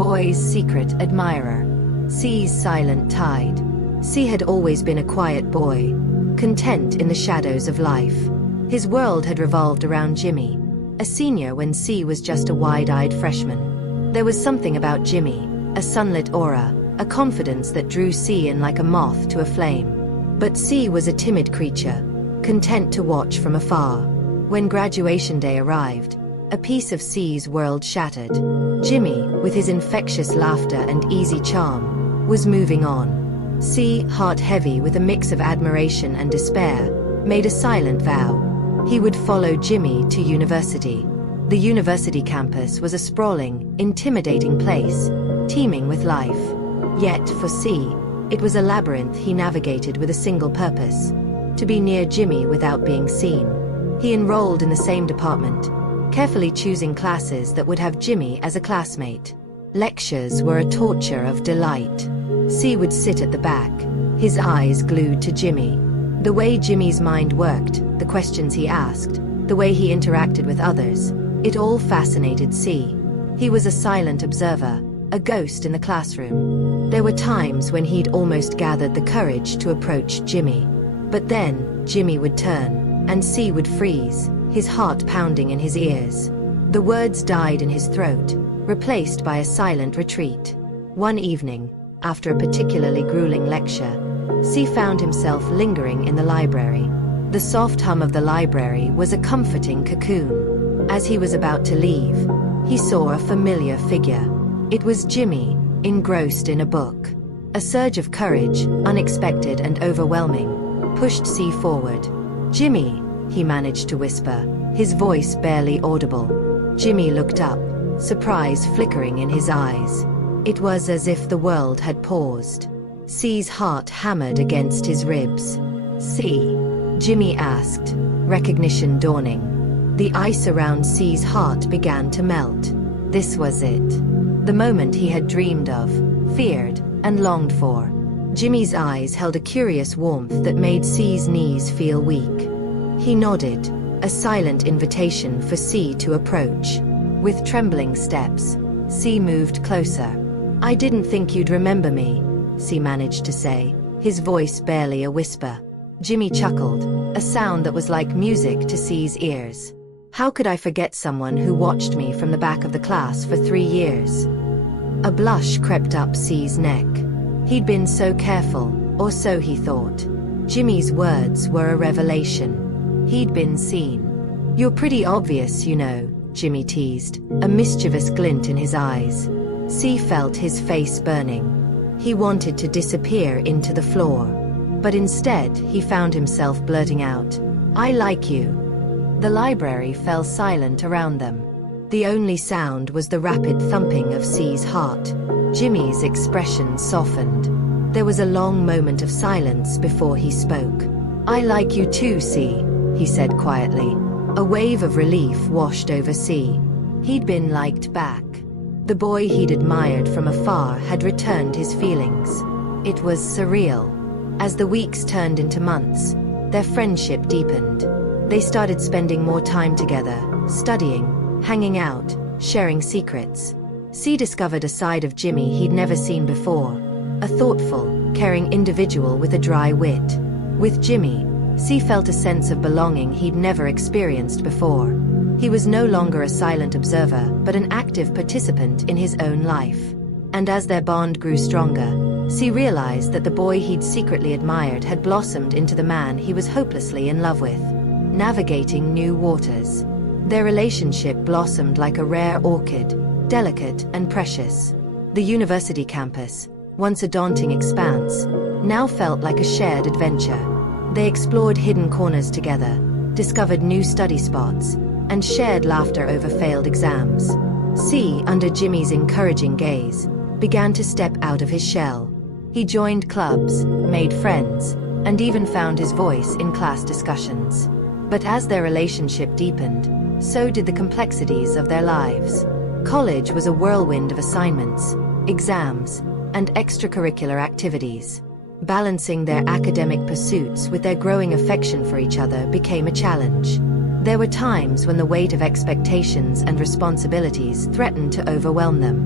boy's secret admirer. C's silent tide. C had always been a quiet boy, content in the shadows of life. His world had revolved around Jimmy, a senior when C was just a wide-eyed freshman. There was something about Jimmy, a sunlit aura, a confidence that drew C in like a moth to a flame. But C was a timid creature, content to watch from afar. When graduation day arrived, a piece of C's world shattered. Jimmy, with his infectious laughter and easy charm, was moving on. C, heart heavy with a mix of admiration and despair, made a silent vow. He would follow Jimmy to university. The university campus was a sprawling, intimidating place, teeming with life. Yet, for C, it was a labyrinth he navigated with a single purpose: to be near Jimmy without being seen. He enrolled in the same department, carefully choosing classes that would have Jimmy as a classmate. Lectures were a torture of delight. C would sit at the back, his eyes glued to Jimmy. The way Jimmy's mind worked, the questions he asked, the way he interacted with others, it all fascinated C. He was a silent observer, a ghost in the classroom. There were times when he'd almost gathered the courage to approach Jimmy. But then, Jimmy would turn, and C would freeze, his heart pounding in his ears. The words died in his throat, replaced by a silent retreat. One evening, after a particularly grueling lecture, C found himself lingering in the library. The soft hum of the library was a comforting cocoon. As he was about to leave, he saw a familiar figure. It was Jimmy, engrossed in a book. A surge of courage, unexpected and overwhelming, pushed C forward. "Jimmy," he managed to whisper, his voice barely audible. Jimmy looked up, surprise flickering in his eyes. It was as if the world had paused. C's heart hammered against his ribs. "C?" Jimmy asked, recognition dawning. The ice around C's heart began to melt. This was it. The moment he had dreamed of, feared, and longed for. Jimmy's eyes held a curious warmth that made C's knees feel weak. He nodded, a silent invitation for C to approach. With trembling steps, C moved closer. "I didn't think you'd remember me," C managed to say, his voice barely a whisper. Jimmy chuckled, a sound that was like music to C's ears. "How could I forget someone who watched me from the back of the class for 3 years?" A blush crept up C's neck. He'd been so careful, or so he thought. Jimmy's words were a revelation. He'd been seen. "You're pretty obvious, you know," Jimmy teased, a mischievous glint in his eyes. C felt his face burning. He wanted to disappear into the floor. But instead, he found himself blurting out, "I like you." The library fell silent around them. The only sound was the rapid thumping of C's heart. Jimmy's expression softened. There was a long moment of silence before he spoke. "I like you too, C," he said quietly. A wave of relief washed over C. He'd been liked back. The boy he'd admired from afar had returned his feelings. It was surreal. As the weeks turned into months, their friendship deepened. They started spending more time together, studying, hanging out, sharing secrets. C discovered a side of Jimmy he'd never seen before. A thoughtful, caring individual with a dry wit. With Jimmy, C felt a sense of belonging he'd never experienced before. He was no longer a silent observer, but an active participant in his own life. And as their bond grew stronger, C realized that the boy he'd secretly admired had blossomed into the man he was hopelessly in love with. Navigating new waters. Their relationship blossomed like a rare orchid, delicate and precious. The university campus, once a daunting expanse, now felt like a shared adventure. They explored hidden corners together, discovered new study spots, and shared laughter over failed exams. C, under Jimmy's encouraging gaze, began to step out of his shell. He joined clubs, made friends, and even found his voice in class discussions. But as their relationship deepened, so did the complexities of their lives. College was a whirlwind of assignments, exams, and extracurricular activities. Balancing their academic pursuits with their growing affection for each other became a challenge. There were times when the weight of expectations and responsibilities threatened to overwhelm them.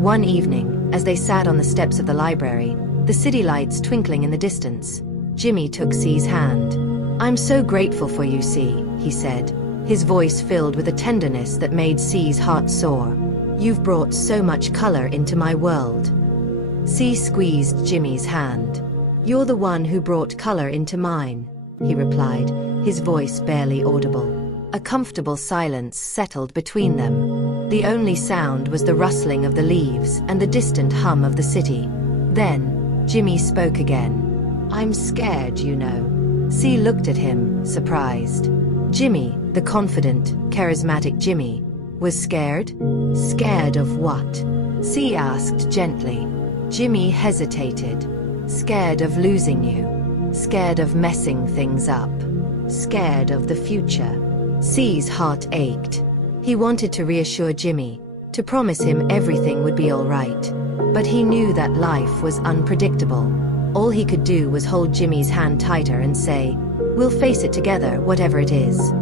One evening, as they sat on the steps of the library, the city lights twinkling in the distance, Jimmy took C's hand. "I'm so grateful for you, C," he said, his voice filled with a tenderness that made C's heart soar. "You've brought so much color into my world." C squeezed Jimmy's hand. "You're the one who brought color into mine," he replied, his voice barely audible. A comfortable silence settled between them. The only sound was the rustling of the leaves and the distant hum of the city. Then, Jimmy spoke again. "I'm scared, you know." C looked at him, surprised. Jimmy, the confident, charismatic Jimmy, was scared? Scared of what? C asked gently. Jimmy hesitated. "Scared of losing you. Scared of messing things up. Scared of the future." C's heart ached. He wanted to reassure Jimmy, to promise him everything would be all right. But he knew that life was unpredictable. All he could do was hold Jimmy's hand tighter and say, "We'll face it together, whatever it is."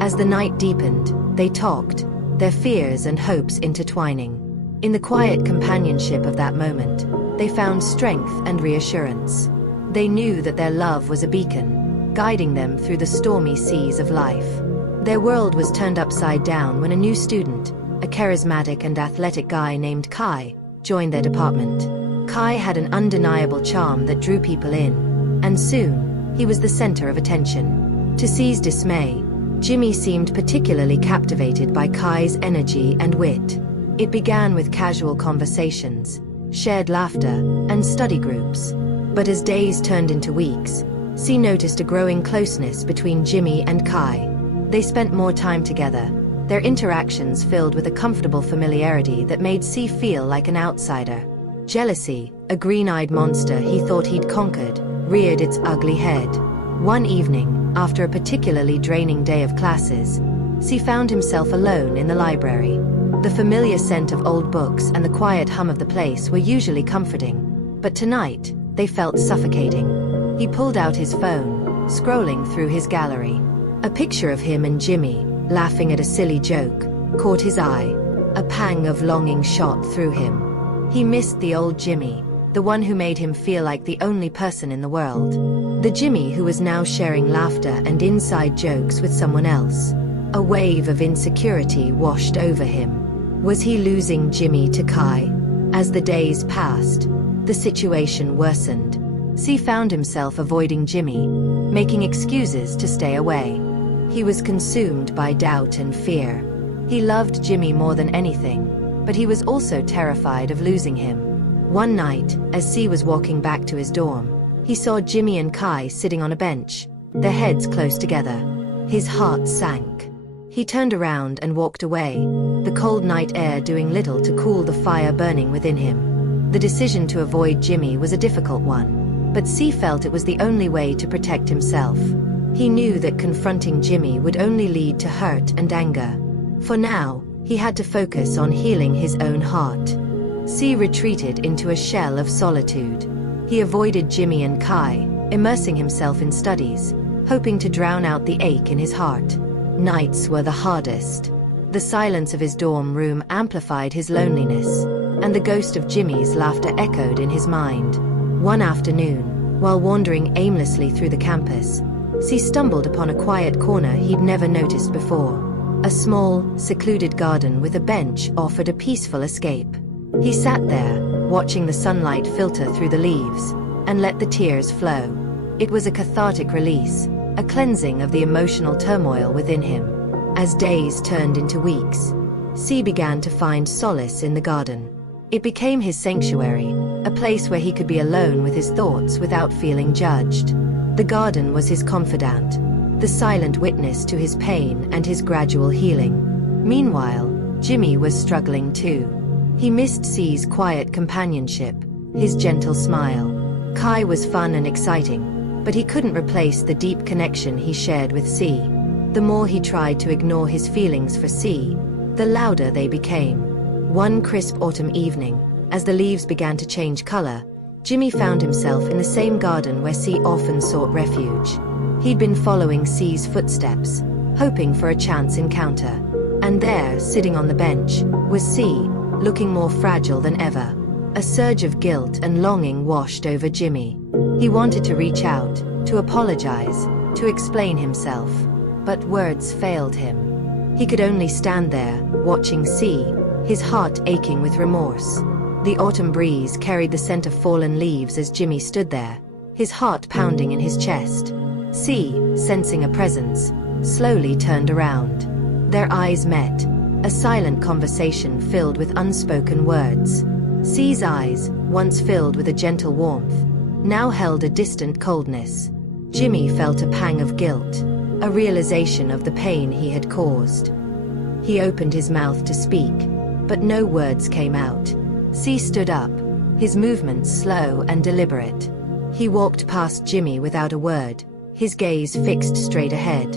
As the night deepened, they talked, their fears and hopes intertwining. In the quiet companionship of that moment, they found strength and reassurance. They knew that their love was a beacon, guiding them through the stormy seas of life. Their world was turned upside down when a new student, a charismatic and athletic guy named Kai, joined their department. Kai had an undeniable charm that drew people in, and soon, he was the center of attention. To C's dismay, Jimmy seemed particularly captivated by Kai's energy and wit. It began with casual conversations, shared laughter, and study groups. But as days turned into weeks, C noticed a growing closeness between Jimmy and Kai. They spent more time together, their interactions filled with a comfortable familiarity that made C feel like an outsider. Jealousy, a green-eyed monster he thought he'd conquered, reared its ugly head. One evening, after a particularly draining day of classes, C found himself alone in the library. The familiar scent of old books and the quiet hum of the place were usually comforting, but tonight, they felt suffocating. He pulled out his phone, scrolling through his gallery. A picture of him and Jimmy, laughing at a silly joke, caught his eye. A pang of longing shot through him. He missed the old Jimmy, the one who made him feel like the only person in the world. The Jimmy who was now sharing laughter and inside jokes with someone else. A wave of insecurity washed over him. Was he losing Jimmy to Kai? As the days passed, the situation worsened. C found himself avoiding Jimmy, making excuses to stay away. He was consumed by doubt and fear. He loved Jimmy more than anything, but he was also terrified of losing him. One night, as C was walking back to his dorm, he saw Jimmy and Kai sitting on a bench, their heads close together. His heart sank. He turned around and walked away, the cold night air doing little to cool the fire burning within him. The decision to avoid Jimmy was a difficult one, but C felt it was the only way to protect himself. He knew that confronting Jimmy would only lead to hurt and anger. For now, he had to focus on healing his own heart. C retreated into a shell of solitude. He avoided Jimmy and Kai, immersing himself in studies, hoping to drown out the ache in his heart. Nights were the hardest. The silence of his dorm room amplified his loneliness, and the ghost of Jimmy's laughter echoed in his mind. One afternoon, while wandering aimlessly through the campus, C stumbled upon a quiet corner he'd never noticed before. A small, secluded garden with a bench offered a peaceful escape. He sat there, watching the sunlight filter through the leaves, and let the tears flow. It was a cathartic release, a cleansing of the emotional turmoil within him. As days turned into weeks, C began to find solace in the garden. It became his sanctuary, a place where he could be alone with his thoughts without feeling judged. The garden was his confidant, the silent witness to his pain and his gradual healing. Meanwhile, Jimmy was struggling too. He missed C's quiet companionship, his gentle smile. Kai was fun and exciting, but he couldn't replace the deep connection he shared with C. The more he tried to ignore his feelings for C, the louder they became. One crisp autumn evening, as the leaves began to change color, Jimmy found himself in the same garden where C often sought refuge. He'd been following C's footsteps, hoping for a chance encounter. And there, sitting on the bench, was C, looking more fragile than ever. A surge of guilt and longing washed over Jimmy. He wanted to reach out, to apologize, to explain himself, but words failed him. He could only stand there, watching C, his heart aching with remorse. The autumn breeze carried the scent of fallen leaves as Jimmy stood there, his heart pounding in his chest. C, sensing a presence, slowly turned around. Their eyes met, a silent conversation filled with unspoken words. C's eyes, once filled with a gentle warmth, now held a distant coldness. Jimmy felt a pang of guilt, a realization of the pain he had caused. He opened his mouth to speak, but no words came out. C stood up, his movements slow and deliberate. He walked past Jimmy without a word, his gaze fixed straight ahead.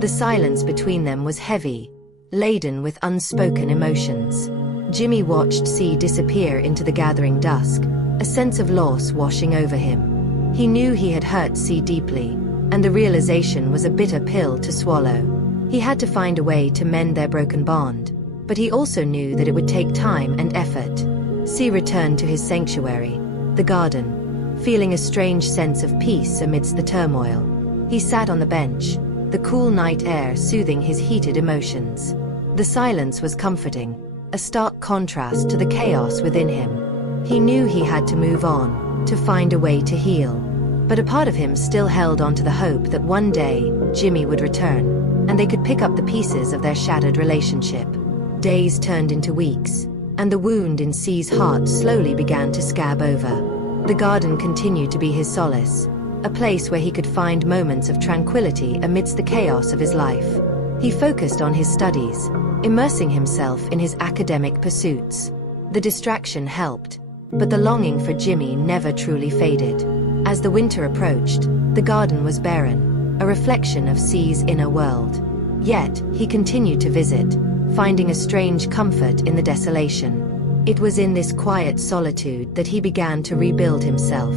The silence between them was heavy, laden with unspoken emotions. Jimmy watched C disappear into the gathering dusk, a sense of loss washing over him. He knew he had hurt C deeply, and the realization was a bitter pill to swallow. He had to find a way to mend their broken bond, but he also knew that it would take time and effort. C returned to his sanctuary, the garden, feeling a strange sense of peace amidst the turmoil. He sat on the bench, the cool night air soothing his heated emotions. The silence was comforting, a stark contrast to the chaos within him. He knew he had to move on, to find a way to heal. But a part of him still held on to the hope that one day, Jimmy would return, and they could pick up the pieces of their shattered relationship. Days turned into weeks, and the wound in C's heart slowly began to scab over. The garden continued to be his solace, a place where he could find moments of tranquility amidst the chaos of his life. He focused on his studies, immersing himself in his academic pursuits. The distraction helped, but the longing for Jimmy never truly faded. As the winter approached, the garden was barren, a reflection of C's inner world. Yet, he continued to visit, finding a strange comfort in the desolation. It was in this quiet solitude that he began to rebuild himself.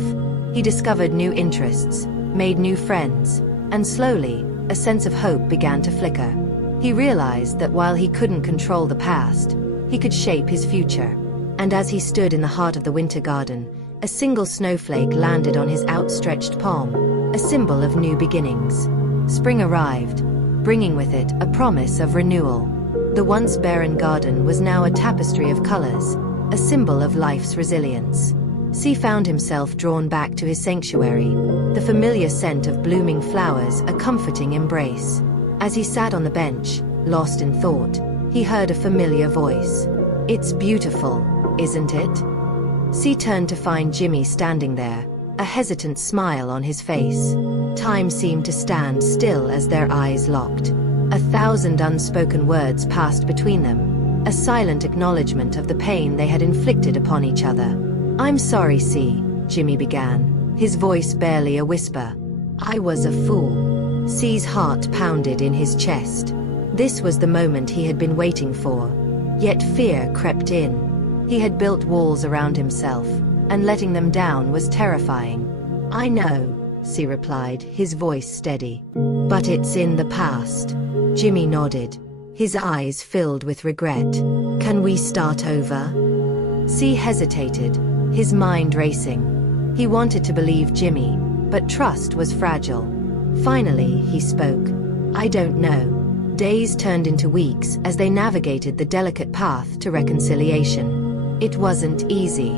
He discovered new interests, made new friends, and slowly, a sense of hope began to flicker. He realized that while he couldn't control the past, he could shape his future. And as he stood in the heart of the winter garden, a single snowflake landed on his outstretched palm, a symbol of new beginnings. Spring arrived, bringing with it a promise of renewal. The once barren garden was now a tapestry of colors, a symbol of life's resilience. C found himself drawn back to his sanctuary, the familiar scent of blooming flowers a comforting embrace. As he sat on the bench, lost in thought, he heard a familiar voice. "It's beautiful, isn't it?" C turned to find Jimmy standing there, a hesitant smile on his face. Time seemed to stand still as their eyes locked. 1,000 unspoken words passed between them, a silent acknowledgement of the pain they had inflicted upon each other. "I'm sorry, C," Jimmy began, his voice barely a whisper. "I was a fool." C's heart pounded in his chest. This was the moment he had been waiting for. Yet fear crept in. He had built walls around himself, and letting them down was terrifying. "I know," C replied, his voice steady. "But it's in the past." Jimmy nodded, his eyes filled with regret. "Can we start over?" C hesitated, his mind racing. He wanted to believe Jimmy, but trust was fragile. Finally, he spoke. "I don't know." Days turned into weeks as they navigated the delicate path to reconciliation. It wasn't easy.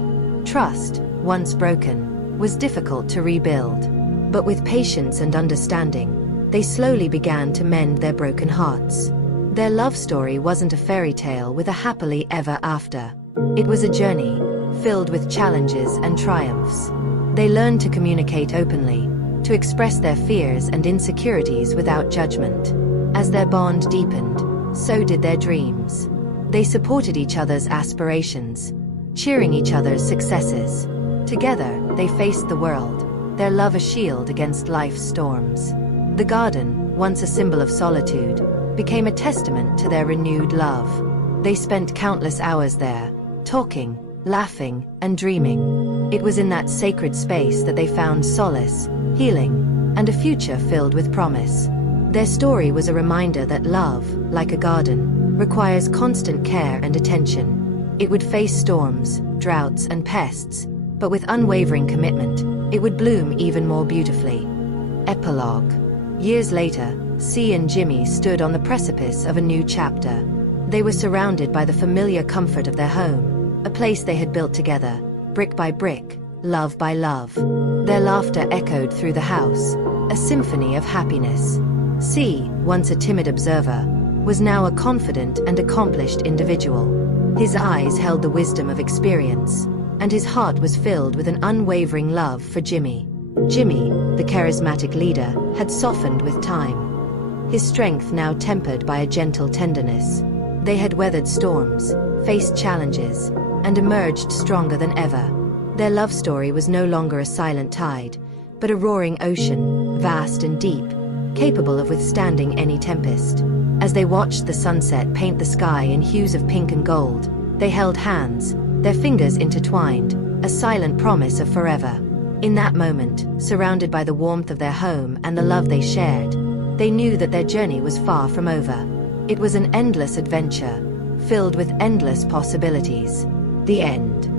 Trust, once broken, was difficult to rebuild. But with patience and understanding, they slowly began to mend their broken hearts. Their love story wasn't a fairy tale with a happily ever after. It was a journey, filled with challenges and triumphs. They learned to communicate openly, to express their fears and insecurities without judgment. As their bond deepened, so did their dreams. They supported each other's aspirations, cheering each other's successes. Together, they faced the world, their love a shield against life's storms. The garden, once a symbol of solitude, became a testament to their renewed love. They spent countless hours there, talking, laughing, and dreaming. It was in that sacred space that they found solace, healing, and a future filled with promise. Their story was a reminder that love, like a garden, requires constant care and attention. It would face storms, droughts, and pests, but with unwavering commitment, it would bloom even more beautifully. Epilogue. Years later, C and Jimmy stood on the precipice of a new chapter. They were surrounded by the familiar comfort of their home, a place they had built together, brick by brick, love by love. Their laughter echoed through the house, a symphony of happiness. C, once a timid observer, was now a confident and accomplished individual. His eyes held the wisdom of experience, and his heart was filled with an unwavering love for Jimmy. Jimmy, the charismatic leader, had softened with time, his strength now tempered by a gentle tenderness. They had weathered storms, faced challenges, and emerged stronger than ever. Their love story was no longer a silent tide, but a roaring ocean, vast and deep, capable of withstanding any tempest. As they watched the sunset paint the sky in hues of pink and gold, they held hands, their fingers intertwined, a silent promise of forever. In that moment, surrounded by the warmth of their home and the love they shared, they knew that their journey was far from over. It was an endless adventure, filled with endless possibilities. The end.